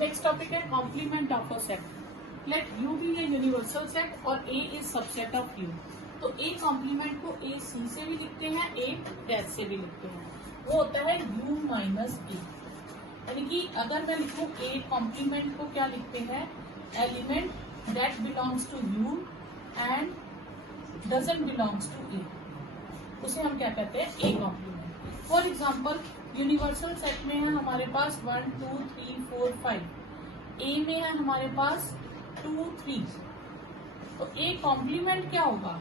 Next topic है complement of a set. Let U be a universal set और A is subset of U. तो A complement को ए सी से भी लिखते हैं, ए डैश से भी लिखते हैं। वो होता है यू माइनस ए। यानी कि अगर मैं लिखूं ए कॉम्प्लीमेंट को क्या लिखते हैं, element that belongs to U and doesn't belongs to A, उसे हम क्या कहते हैं, A complement. For example universal set में है हमारे पास 1 2 3 4 5, ए में है हमारे पास 2 3। तो ए कॉम्प्लीमेंट क्या होगा,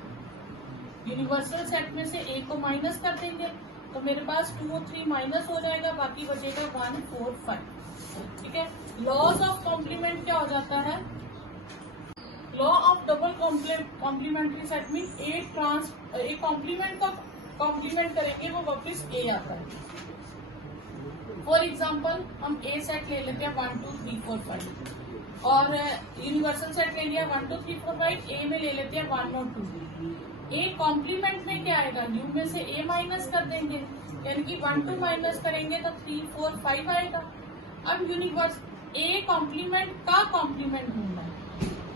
यूनिवर्सल सेट में से ए को माइनस कर देंगे तो मेरे पास 2 और 3 माइनस हो जाएगा, बाकी बचेगा 1 4 5। ठीक है। लॉज ऑफ कॉम्प्लीमेंट क्या हो जाता है, law of double complementary set में ए कॉम्प्लीमेंट का कॉम्प्लीमेंट करेंगे वो वापिस ए आता है। फॉर एग्जाम्पल हम ए सेट ले लेते हैं 1 2 3 4 5 और यूनिवर्सल सेट ले लिया 1 2 3 4 5, ए में ले लेते हैं 1 और 2। ए कॉम्प्लीमेंट में क्या आएगा, यू में से ए माइनस कर देंगे, यानी कि 1 2 माइनस करेंगे तो 3 4 5 आएगा। अब यूनिवर्स ए कॉम्प्लीमेंट का कॉम्प्लीमेंट ढूंढना है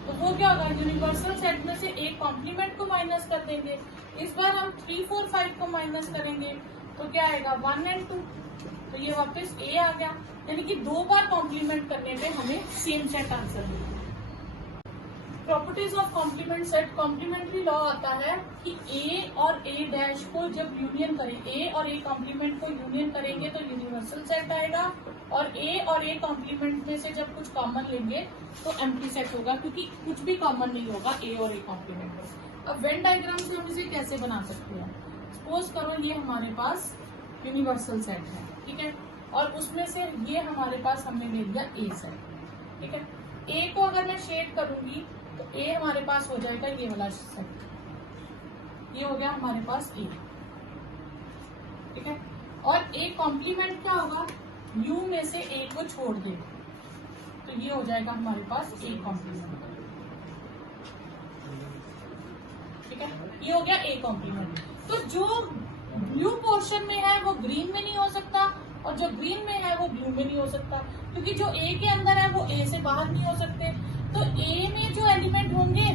तो वो क्या होगा, यूनिवर्सल सेट में से ए कॉम्प्लीमेंट को माइनस कर देंगे। इस बार हम 3 4 5 को माइनस करेंगे तो क्या आएगा 1 और 2, तो ये वापस ए आ गया। यानी कि 2 बार कॉम्प्लीमेंट करने पे हमें सेम सेट आंसर मिलेगा। Properties of complement set, complementary law आता है कि ए और ए डैश को जब यूनियन करें, ए और ए कॉम्प्लीमेंट को यूनियन करेंगे तो यूनिवर्सल सेट आएगा, और ए कॉम्प्लीमेंट में से जब कुछ कॉमन लेंगे तो एम्प्टी सेट होगा, क्योंकि कुछ भी कॉमन नहीं होगा ए और ए कॉम्प्लीमेंट में। अब वेन डायग्राम से हम इसे कैसे बना सकते हैं, सपोज करो ये हमारे पास यूनिवर्सल सेट है, ठीक है, और उसमें से ये हमारे पास हमने ले लिया ए सेट। ठीक है, ए को अगर मैं शेड करूंगी तो ए हमारे पास हो जाएगा ये वाला सेट, ये हो गया हमारे पास ए। ठीक है, और ए कॉम्प्लीमेंट क्या होगा, यू में से ए को छोड़ दे तो ये हो जाएगा हमारे पास ए कॉम्प्लीमेंट। ठीक है, ये हो गया ए कॉम्प्लीमेंट। तो जो ब्लू पोर्शन में है वो ग्रीन में नहीं हो सकता, और जो ग्रीन में है वो ब्लू में नहीं हो सकता, क्योंकि जो ए के अंदर है वो ए से बाहर नहीं हो सकते। तो ए में जो एलिमेंट होंगे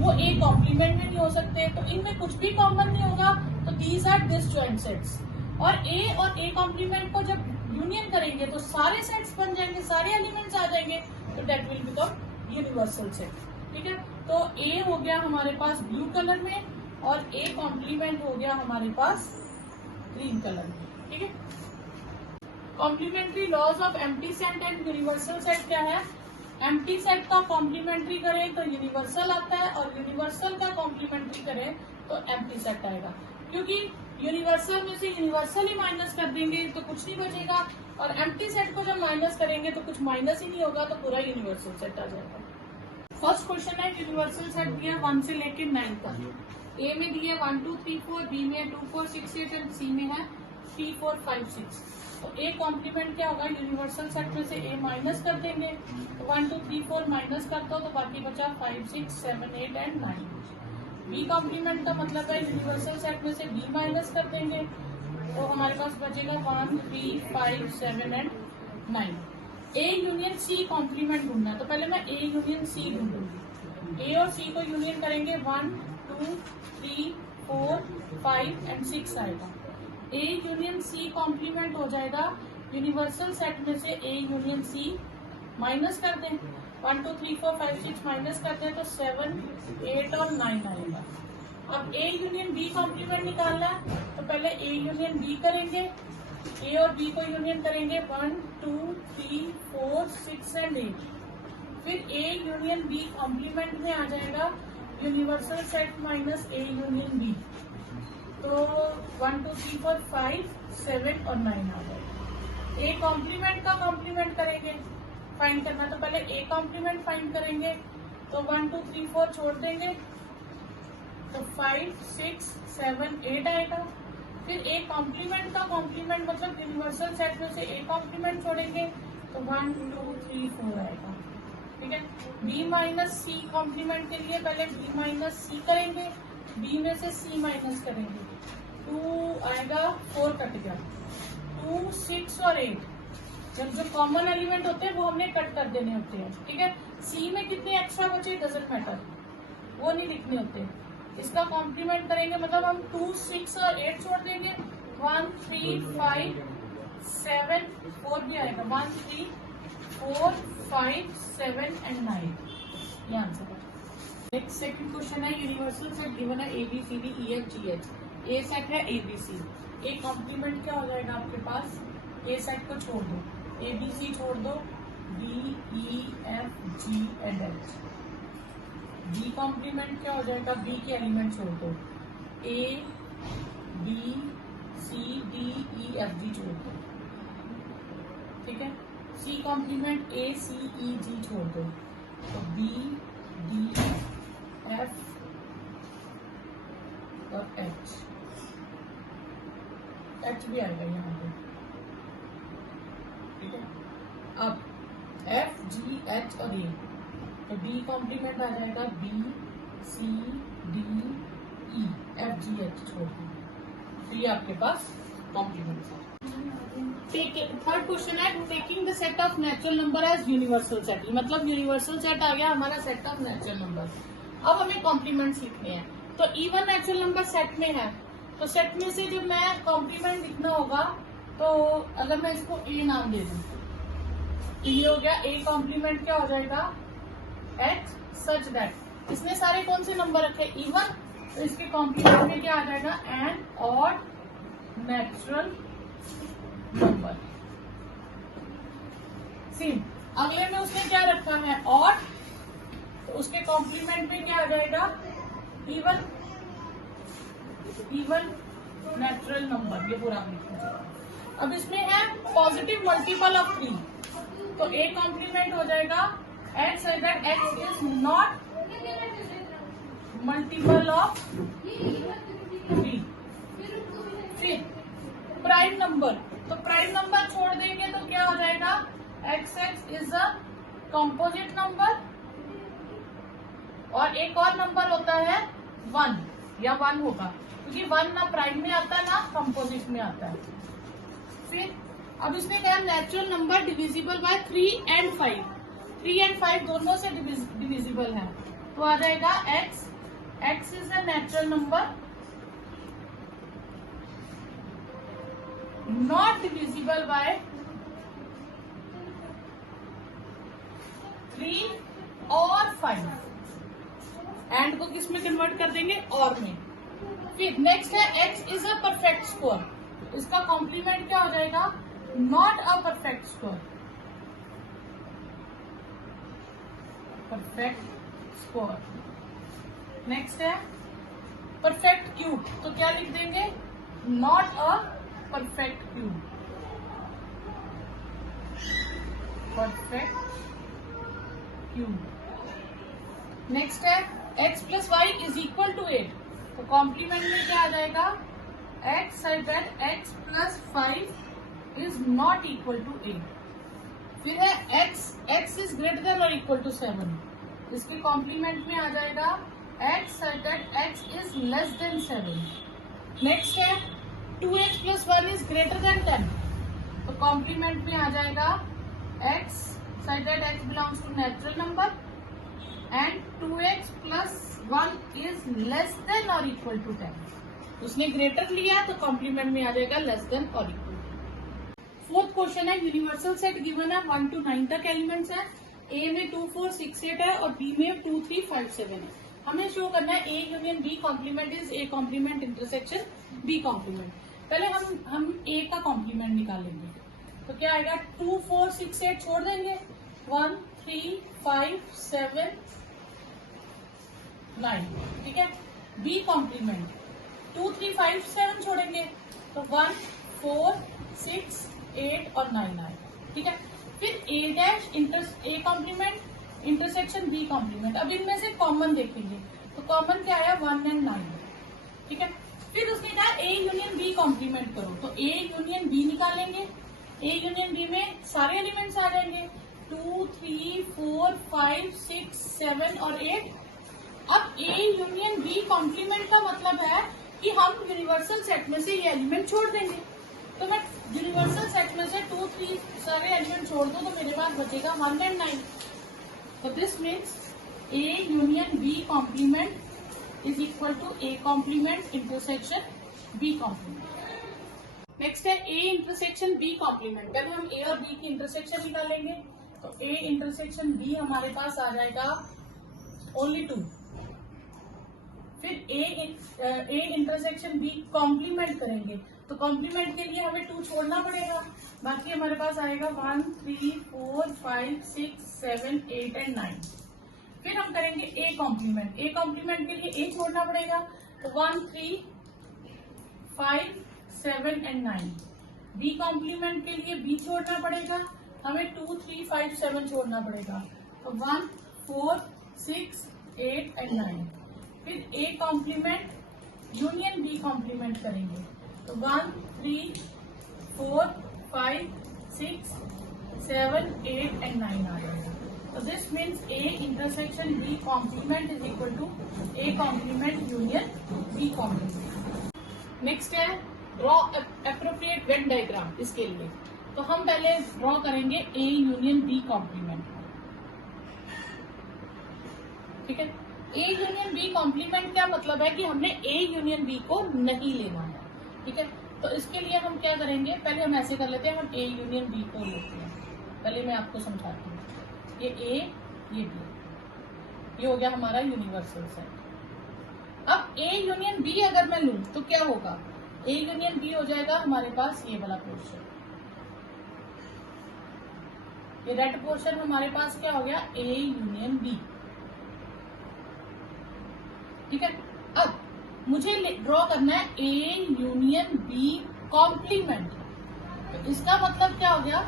वो ए कॉम्प्लीमेंट में नहीं हो सकते, तो इनमें कुछ भी कॉमन नहीं होगा, तो दीज आर डिसजॉइंट सेट्स। और ए कॉम्प्लीमेंट को जब यूनियन करेंगे तो सारे सेट्स बन जाएंगे, सारे एलिमेंट्स आ जाएंगे, तो that will become universal set. ठीक है, तो ए हो गया हमारे पास ब्लू कलर में और ए कॉम्प्लीमेंट हो गया हमारे पास ग्रीन कलर में। ठीक है, complementary laws of empty set and universal set क्या है, एम्प्टी सेट का कॉम्प्लीमेंट्री करें तो यूनिवर्सल आता है, और यूनिवर्सल का कॉम्प्लीमेंट्री करें तो एम्प्टी सेट आएगा, क्योंकि यूनिवर्सल में से यूनिवर्सल ही माइनस कर देंगे तो कुछ नहीं बचेगा, और एम्प्टी सेट को जब माइनस करेंगे तो कुछ माइनस ही नहीं होगा, तो पूरा यूनिवर्सल सेट आ जाएगा। फर्स्ट क्वेश्चन है यूनिवर्सल सेट दिया 1 से लेकर 9 तक। ए में दिया 1 2 3 4, बी में 2 4 6 8 एंड सी में है 3 4 5 6। तो ए कॉम्प्लीमेंट क्या होगा, यूनिवर्सल सेट में से ए माइनस कर देंगे, तो 1 2 3 4 माइनस कर दो तो बाकी बचा 5 6 7 8 एंड 9। बी कॉम्प्लीमेंट का मतलब है यूनिवर्सल सेट में से बी माइनस कर देंगे तो हमारे पास बचेगा 1 3 5 7 and 9। A union C complement ढूंढना है, तो पहले मैं ए यूनियन सी ढूंढूंगी। ए और सी को यूनियन करेंगे 1 2 3 4 5 एंड 6 आएगा। ए यूनियन सी कॉम्प्लीमेंट हो जाएगा, यूनिवर्सल सेट में से ए यूनियन सी माइनस कर दें, 1 2 3 4 5 6 माइनस कर दें तो 7 8 और 9 आएगा। अब ए यूनियन बी कॉम्प्लीमेंट निकालना है तो पहले ए यूनियन बी करेंगे, ए और बी को यूनियन करेंगे 1 2 3 4 6 एंड 8। फिर ए यूनियन बी कॉम्प्लीमेंट में आ जाएगा universal set minus A union B, तो 1 2 3 4 5 7 और 9 आ जाएगा। ए कॉम्प्लीमेंट का कॉम्प्लीमेंट करेंगे, फाइंड करना, तो पहले ए कॉम्प्लीमेंट फाइंड करेंगे तो 1 2 3 4 छोड़ देंगे तो 5 6 7 8 आएगा। फिर ए कॉम्प्लीमेंट का कॉम्प्लीमेंट मतलब यूनिवर्सल सेट में से ए कॉम्प्लीमेंट छोड़ेंगे तो 1 2 3 4 आएगा। ठीक है, बी माइनस सी कॉम्प्लीमेंट के लिए पहले बी माइनस सी करेंगे, बी में से सी माइनस करेंगे, 2 आएगा 4 कट गया, 2 6 और 8 जब जो कॉमन एलिमेंट होते हैं वो हमने कट कर देने होते हैं, ठीक है। सी में कितने एक्स्ट्रा बचे डजंट मैटर, वो नहीं लिखने होते। इसका कॉम्प्लीमेंट करेंगे मतलब हम 2, 6 और 8 छोड़ देंगे। 1, 3, 5, 7, 4 भी आएगा। 1, 3, 4, 5, 7 एंड 9, ये आंसर है। नेक्स्ट सेकंड क्वेश्चन है यूनिवर्सल सेट गिवन है ABCDEFGH। ए सेट है ABC। ए कॉम्प्लीमेंट क्या हो जाएगा आपके पास, ए सेट को छोड़ दो, ABC छोड़ दो, DEFG and H। B complement क्या हो जाएगा, बी के एलिमेंट छोड़ दो, ABCDEFG छोड़ दो, ठीक है। सी कॉम्प्लीमेंट ACEG छोड़ दो, तो BDF और H भी आएगा यहाँ पे, ठीक है। अब FGH और A, तो B कॉम्प्लीमेंट आ जाएगा BCDEFGH छोड़ दो, तो ये आपके पास कॉम्प्लीमेंट है। थर्ड क्वेश्चन है taking the set of natural number as universal set, मतलब यूनिवर्सल सेट आ गया हमारा सेट ऑफ नेचुरल नंबर। अब हमें कॉम्प्लीमेंट्स लिखने हैं, तो इवन नेचुरल नंबर सेट में है, तो सेट में से जब मैं कॉम्प्लीमेंट लिखना होगा, तो अगर मैं इसको ए नाम दे दूं, तो ये हो गया ए कॉम्प्लीमेंट क्या हो जाएगा, H सच दैट। इसमें सारे कौन से नंबर रखे, इवन, तो इसके कॉम्प्लीमेंट में क्या आ जाएगा, an odd natural number. Same अगले में उसने क्या रखा है, ऑड, तो उसके कॉम्प्लीमेंट में क्या आ जाएगा, इवन नेचुरल नंबर, ये पूरा लिखना। अब इसमें है पॉजिटिव मल्टीपल ऑफ 3, तो ए कॉम्प्लीमेंट हो जाएगा H such that X is not multiple of 3। फिर प्राइम नंबर, तो प्राइम नंबर छोड़ देंगे तो क्या हो जाएगा, XX is a composite number, और एक और नंबर होता है 1 या 1 होगा, क्योंकि 1 ना प्राइम में आता है ना कंपोजिट में आता है। फिर अब इसमें क्या है, natural number divisible by 3 and 5, 3 and 5 दोनों से डिविजिबल है, तो आ जाएगा X is a natural number not divisible by 3 और 5। एंड को किस में कन्वर्ट कर देंगे, और में। फिर नेक्स्ट है X is a perfect square, इसका कॉम्प्लीमेंट क्या हो जाएगा, not a perfect square, perfect square. Next है परफेक्ट क्यूब, तो क्या लिख देंगे, not a perfect cube, perfect cube. Next है x plus y is equal to 8, तो कॉम्प्लीमेंट में क्या आ जाएगा, x such that x plus 5 is not equal to 8। फिर है x इज ग्रेटर देन और इक्वल टू 7, इसके कॉम्प्लीमेंट में आ जाएगा x such that x is less then 7। Next है 2x plus 1 is greater then 10, तो कॉम्प्लीमेंट में आ जाएगा x such that x belongs to natural number and 2x plus 1 is less than और इक्वल टू 10। उसने ग्रेटर लिया तो complement में आ जाएगा लेस देन और इक्वल। फोर्थ क्वेश्चन है यूनिवर्सल सेट गिवन है 1 to 9 तक एलिमेंट्स है, ए में 2, 4, 6, 8 है और बी में 2, 3, 5, 7 है। हमें शो करना है A union B complement is A complement intersection B complement. पहले हम ए का कॉम्प्लीमेंट निकालेंगे, तो क्या आएगा, 2, 4, 6, 8 छोड़ देंगे, 1, 3, 5, 7, 9, ठीक है। बी कॉम्प्लीमेंट 2, 3, 5, 7 छोड़ेंगे, तो 1, 4, 6, 8 और 9 आए, ठीक है। फिर A dash A complement intersection B complement. अब इनमें से कॉमन देखेंगे, तो कॉमन क्या आया, 1 एंड 9, ठीक है। फिर उसने कहा ए यूनियन बी कॉम्प्लीमेंट करो, तो ए यूनियन बी निकालेंगे, ए यूनियन बी में सारे एलिमेंट्स आ जाएंगे, 2, 3, 4, 5, 6, 7 और 8। अब ए यूनियन बी कॉम्प्लीमेंट का मतलब है कि हम यूनिवर्सल सेट में से ये एलिमेंट छोड़ देंगे, तो मैं यूनिवर्सल सेट में से 2, 3 सारे एलिमेंट छोड़ दो तो मेरे पास बचेगा 1 and 9. तो this means A union B complement is equal to A complement intersection B complement. Next है A इंटरसेक्शन B कॉम्प्लीमेंट. पहले हम A और B की इंटरसेक्शन निकालेंगे. तो A इंटरसेक्शन B हमारे पास आ जाएगा ओनली 2. फिर A इंटरसेक्शन B कॉम्प्लीमेंट करेंगे तो कॉम्प्लीमेंट के लिए हमें 2 छोड़ना पड़ेगा. बाकी हमारे पास आएगा 1, 3, 4, 5, 6, 7, 8 and 9. फिर हम करेंगे A कॉम्प्लीमेंट. A कॉम्प्लीमेंट के लिए A छोड़ना पड़ेगा तो 1, 3, 5, 7 and 9. B कॉम्प्लीमेंट के लिए B छोड़ना पड़ेगा. हमें 2, 3, 5, 7 छोड़ना पड़ेगा. तो 1, 4, 6, 8 and 9. फिर A complement union B complement करेंगे तो 1, 3, 4, 5, 6, 7, 8 and 9 आ जाएगा. तो this means A intersection B complement is equal to A complement union B complement. Next है ड्रॉ एप्रोप्रिएट वेन डायग्राम. इसके लिए तो हम पहले ड्रॉ करेंगे A यूनियन B कॉम्प्लीमेंट. ठीक है. A यूनियन B कॉम्प्लीमेंट का मतलब है कि हमने A यूनियन B को नहीं लेना है. ठीक है. तो इसके लिए हम क्या करेंगे, पहले हम ऐसे कर लेते हैं. हम A यूनियन B को लेते हैं. पहले मैं आपको समझाती हूँ. ये A, ये B, ये हो गया हमारा यूनिवर्सल सेट. अब A यूनियन B अगर मैं लूं तो क्या होगा, A यूनियन B हो जाएगा हमारे पास ये वाला पोर्शन. ये रेड पोर्शन हमारे पास क्या हो गया, A यूनियन B. ठीक है. अब मुझे ड्रॉ करना है A यूनियन B कॉम्प्लीमेंट. तो इसका मतलब क्या हो गया,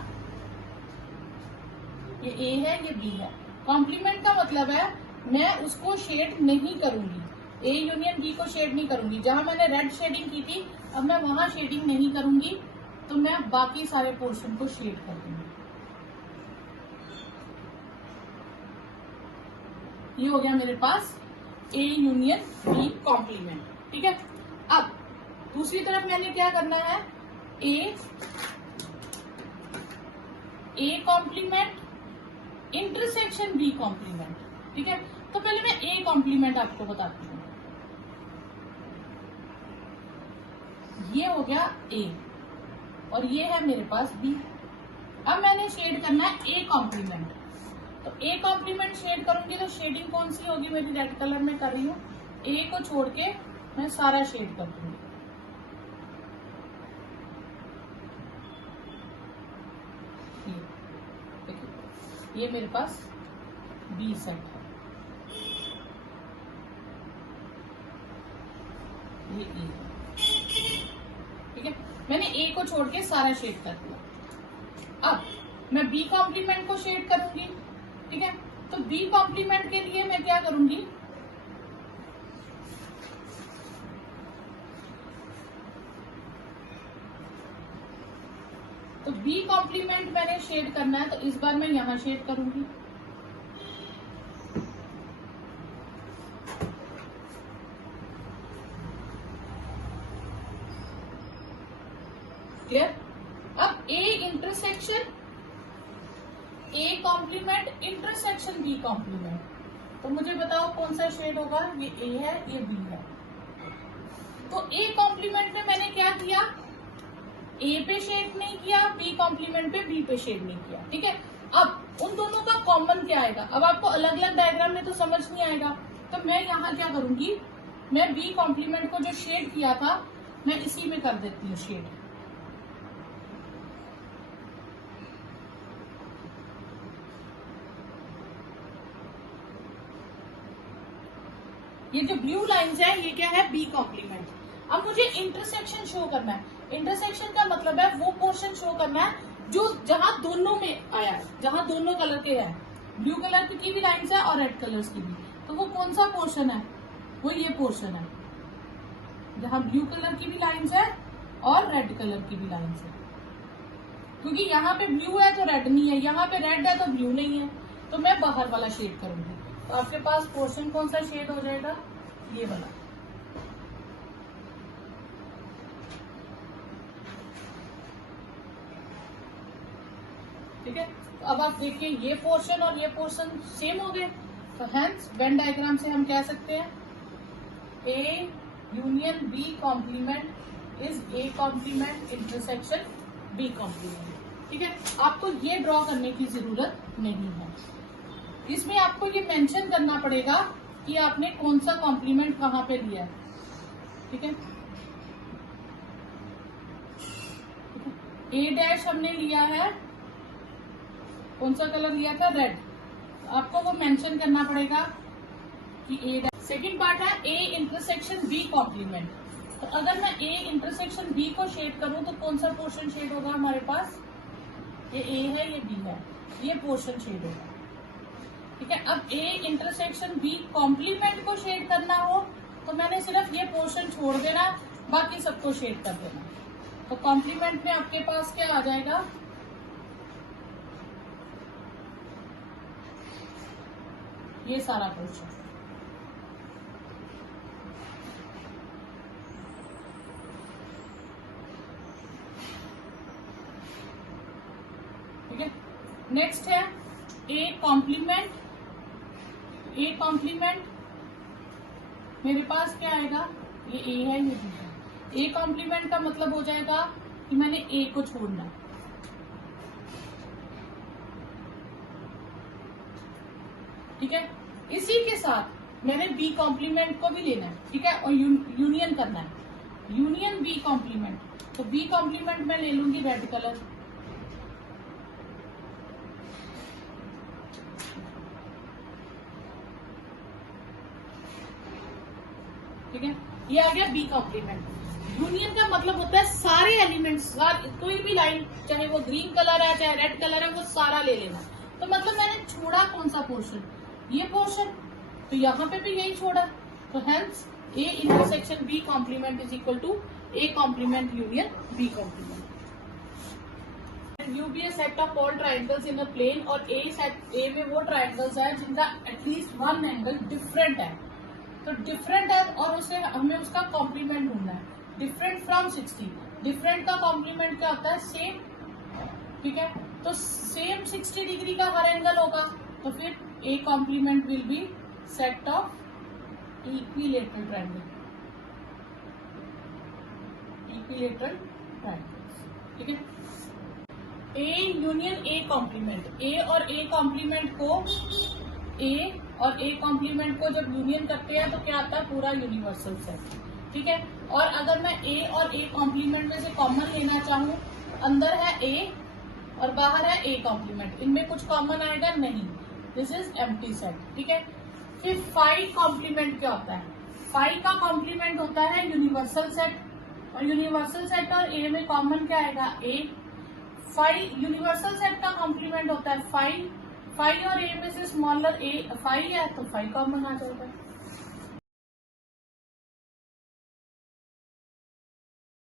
ये A है, ये B है. कॉम्प्लीमेंट का मतलब है मैं उसको शेड नहीं करूंगी. A यूनियन B को शेड नहीं करूंगी. जहां मैंने रेड शेडिंग की थी अब मैं वहां शेडिंग नहीं करूंगी. तो मैं बाकी सारे पोर्शन को शेड कर दूंगी. ये हो गया मेरे पास A यूनियन B कॉम्प्लीमेंट. ठीक है. अब दूसरी तरफ मैंने क्या करना है, A complement intersection B complement. ठीक है. तो पहले मैं A कॉम्प्लीमेंट आपको बताती हूँ. ये हो गया A और ये है मेरे पास B. अब मैंने शेड करना है A कॉम्प्लीमेंट. तो A कॉम्प्लीमेंट शेड करूंगी तो शेडिंग कौन सी होगी, मेरी रेड कलर में कर रही हूँ. A को छोड़ के मैं सारा शेड कर दूंगी. ये मेरे पास B सेट है. ये A है. ठीक है. मैंने A को छोड़ के सारा शेड कर दिया. अब मैं B कॉम्प्लीमेंट को शेड करूंगी. ठीक है. तो B कॉम्प्लीमेंट के लिए मैं क्या करूंगी, तो B कॉम्प्लीमेंट मैंने शेड करना है तो इस बार मैं यहां शेड करूंगी. क्लियर. अब A intersection A complement intersection B complement. तो मुझे बताओ कौन सा शेड होगा, ये A है, ये B है. तो A कॉम्प्लीमेंट में मैंने क्या किया, A पे शेड नहीं किया, B कॉम्प्लीमेंट पे B पे शेड नहीं किया. ठीक है. अब उन दोनों का कॉमन क्या आएगा, अब आपको अलग अलग डायग्राम में तो समझ नहीं आएगा. तो मैं यहाँ क्या करूंगी, मैं B कॉम्प्लीमेंट को जो शेड किया था मैं इसी में कर देती हूँ शेड. ये जो ब्लू लाइंस है ये क्या है, B कॉम्प्लीमेंट. अब मुझे इंटरसेक्शन शो करना है. इंटरसेक्शन का मतलब है वो पोर्शन शो करना है जो जहां दोनों में आया है, जहां दोनों कलर के हैं. ब्लू कलर की भी लाइंस है और रेड कलर्स की भी. तो वो कौन सा पोर्शन है, वो ये पोर्शन है जहां ब्लू कलर की भी लाइंस है और रेड कलर की भी लाइंस है. क्योंकि यहाँ पे ब्लू है तो रेड नहीं है, यहाँ पे रेड है तो ब्लू नहीं है. तो मैं बाहर वाला शेड करूंगी. तो आपके पास पोर्शन कौन सा शेड हो जाएगा, ये वाला. ठीक है। तो अब आप देखिए ये पोर्शन और ये पोर्शन सेम हो गए, तो हेंस वेन डायग्राम से हम कह सकते हैं A union B complement is A complement intersection B complement. ठीक है, आपको ये ड्रॉ करने की जरूरत नहीं है। इसमें आपको ये मेंशन करना पड़ेगा कि आपने कौन सा कॉम्प्लीमेंट कहाँ पे लिया है। ठीक है, ए डैश हमने लिया है, कौन सा कलर लिया था, रेड। आपको वो मेंशन करना पड़ेगा कि ए डैश। सेकेंड पार्ट है ए इंटरसेक्शन बी कॉम्प्लीमेंट। तो अगर मैं ए इंटरसेक्शन बी को शेड करूं तो कौन सा पोर्शन शेड होगा हमारे पास, ये ए है ये बी है, ये पोर्शन शेड होगा। ठीक है, अब ए इंटरसेक्शन बी कॉम्प्लीमेंट को शेड करना हो तो मैंने सिर्फ ये पोर्शन छोड़ देना, बाकी सबको शेड कर देना। तो कॉम्प्लीमेंट में आपके पास क्या आ जाएगा, ये सारा पोर्शन। ठीक है, नेक्स्ट है ए कॉम्प्लीमेंट। ए कॉम्प्लीमेंट मेरे पास क्या आएगा, ये ए है ये बी है। ए कॉम्प्लीमेंट का मतलब हो जाएगा कि मैंने ए को छोड़ना है। ठीक है, इसी के साथ मैंने बी कॉम्प्लीमेंट को भी लेना है। ठीक है, और यूनियन करना है, यूनियन बी कॉम्प्लीमेंट। तो बी कॉम्प्लीमेंट मैं ले लूंगी रेड कलर। ठीक है, ये आ गया बी कॉम्प्लीमेंट। यूनियन का मतलब होता है सारे एलिमेंट्स, कोई भी लाइन, चाहे वो ग्रीन कलर है चाहे रेड कलर है, वो सारा ले लेना। तो मतलब मैंने छोड़ा कौन सा पोर्शन, ये पोर्शन, तो यहाँ पे भी यही छोड़ा। तो hence A intersection B complement is equal to A complement union B complement. U be a set of all triangles in a plane, और ए में वो ट्राइंगल्स है जिनका एटलीस्ट वन एंगल डिफरेंट है। तो डिफरेंट है और उसे हमें उसका कॉम्प्लीमेंट ढूंढना है। डिफरेंट फ्रॉम 60, डिफरेंट का कॉम्प्लीमेंट क्या होता है, सेम। ठीक है, तो सेम 60 डिग्री का हर एंगल होगा, तो फिर A complement will be set of equilateral triangle, equilateral triangles. ठीक है, ए यूनियन ए कॉम्प्लीमेंट। ए और ए कॉम्प्लीमेंट को, ए और ए कॉम्प्लीमेंट को जब यूनियन करते हैं तो क्या आता है, पूरा यूनिवर्सल सेट। ठीक है, और अगर मैं ए और ए कॉम्प्लीमेंट में से कॉमन लेना चाहूँ, अंदर है ए और बाहर है ए कॉम्प्लीमेंट, इनमें कुछ कॉमन आएगा नहीं, दिस इज एम्प्टी सेट। ठीक है, फिर फाई कॉम्प्लीमेंट क्या होता है, फाई का कॉम्प्लीमेंट होता है यूनिवर्सल सेट, और यूनिवर्सल सेट और ए में कॉमन क्या आएगा, ए। फाई यूनिवर्सल सेट का कॉम्प्लीमेंट होता है फाई, फाई और ए में से स्मॉलर ए फाई है तो फाई कॉमन आ जाएगा।